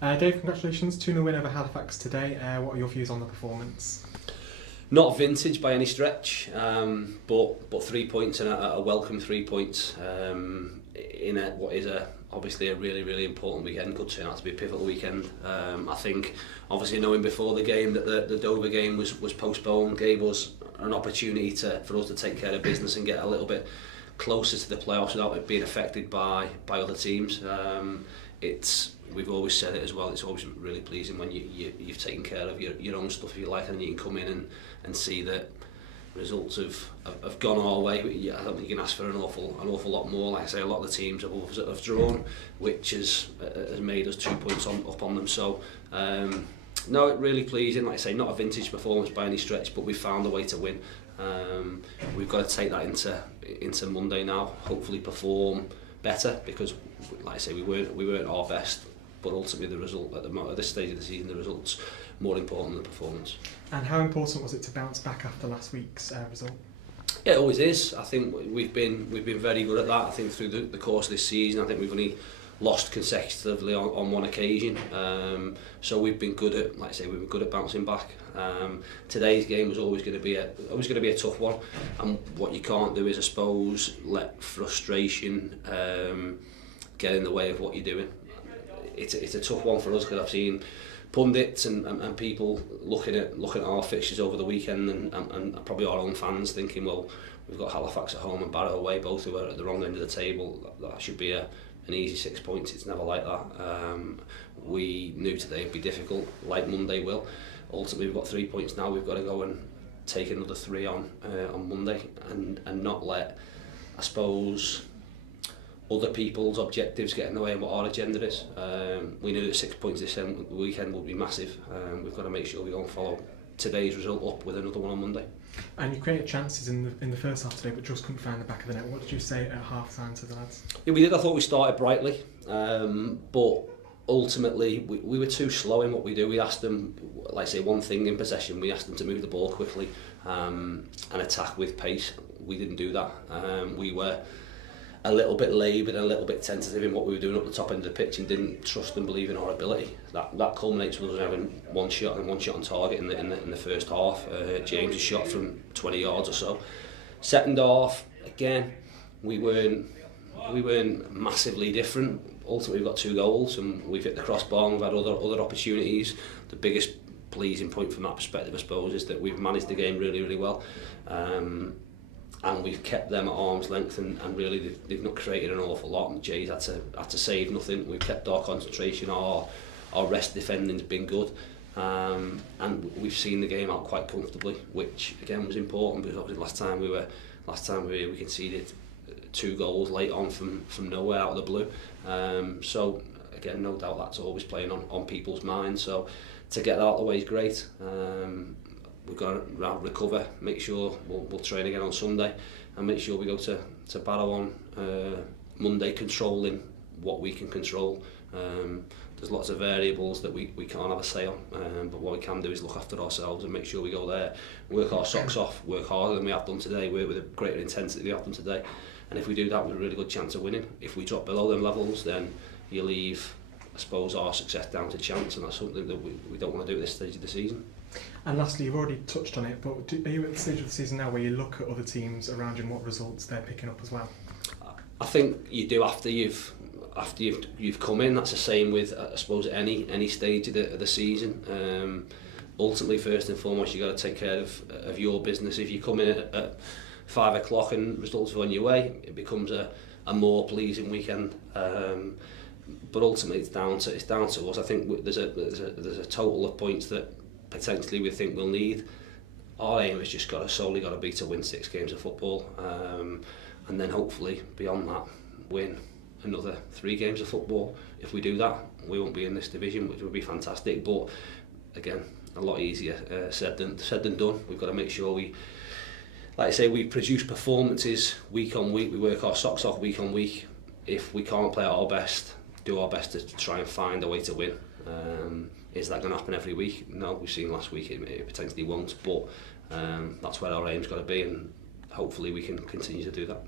Dave, congratulations, 2-0 win over Halifax today. What are your views on the performance? Not vintage by any stretch, but 3 points and a welcome 3 points in what is obviously a really important weekend. Could turn out to be a pivotal weekend. I think obviously knowing before the game that the Dover game was postponed gave us an opportunity for us to take care of business and get a little bit closer to the playoffs without it being affected by other teams. We've always said it as well, it's always really pleasing when you've taken care of your own stuff, if you like, and you can come in and see that results have gone our way. I don't think you can ask for an awful lot more. Like I say, a lot of the teams have drawn, which has made us 2 points up on them. So no, really pleasing. Like I say, not a vintage performance by any stretch, but we've found a way to win. We've got to take that into Monday now. Hopefully perform better, because like I say, we weren't our best, but ultimately the result at this stage of the season, the result's more important than the performance. And how important was it to bounce back after last week's result? Yeah, it always is. I think we've been very good at that. I think through the course of this season, I think we've only lost consecutively on one occasion. So we've been good at, like I say, we've been good at bouncing back. Today's game was always going to be a tough one, and what you can't do is, I suppose, let frustration get in the way of what you're doing. It's a tough one for us, because I've seen pundits and people looking at our fixtures over the weekend and probably our own fans thinking, well, we've got Halifax at home and Barrow away, both who are at the wrong end of the table. That should be an easy 6 points. It's never like that. We knew today would be difficult, like Monday will. Ultimately, we've got 3 points now. We've got to go and take another 3 on Monday and not let, I suppose, other people's objectives get in the way of what our agenda is. We knew that 6 points this weekend would be massive. We've got to make sure we go and follow today's result up with another one on Monday. And you created chances in the first half today, but just couldn't find the back of the net. What did you say at half time to the lads? Yeah, we did. I thought we started brightly, but ultimately we were too slow in what we do. We asked them, like I say, one thing in possession. We asked them to move the ball quickly and attack with pace. We didn't do that. We were a little bit laboured and a little bit tentative in what we were doing up the top end of the pitch, and didn't trust and believe in our ability. That culminates with us having one shot on target in the first half. James' shot from 20 yards or so. Second half, again, we weren't massively different. Ultimately, we've got 2 goals and we've hit the crossbar, and we've had other opportunities. The biggest pleasing point from that perspective, I suppose, is that we've managed the game really well. And we've kept them at arm's length, and really they've not created an awful lot, and Jay's had to save nothing. We've kept our concentration, our rest defending's been good, and we've seen the game out quite comfortably, which again was important, because obviously last time we were here we conceded 2 goals late on from nowhere out of the blue. So again, no doubt that's always playing on people's minds, so to get that out of the way is great. We've got to recover, make sure we'll train again on Sunday, and make sure we go to Barrow on Monday controlling what we can control. There's lots of variables that we can't have a say on, but what we can do is look after ourselves and make sure we go there, work our socks off, work harder than we have done today, work with a greater intensity than we have done today. And if we do that, we've a really good chance of winning. If we drop below them levels, then you leave, I suppose, our success down to chance, and that's something that we don't want to do at this stage of the season. And lastly, you've already touched on it, but are you at the stage of the season now where you look at other teams around you and what results they're picking up as well? I think you do after you've come in. That's the same with, I suppose, any stage of the season. Ultimately, first and foremost, you've got to take care of your business. If you come in at 5 o'clock and results are on your way, it becomes a more pleasing weekend. But ultimately, it's down to us. I think there's a total of points that potentially we think we'll need. Our aim has just solely got to be to win 6 games of football, and then hopefully beyond that win another 3 games of football. If we do that, we won't be in this division, which would be fantastic. But again, a lot easier said than done. We've got to make sure we produce performances week on week. We work our socks off week on week. If we can't play at our best, do our best to try and find a way to win. Is that going to happen every week? No, we've seen last week it potentially won't, but that's where our aim's got to be, and hopefully we can continue to do that.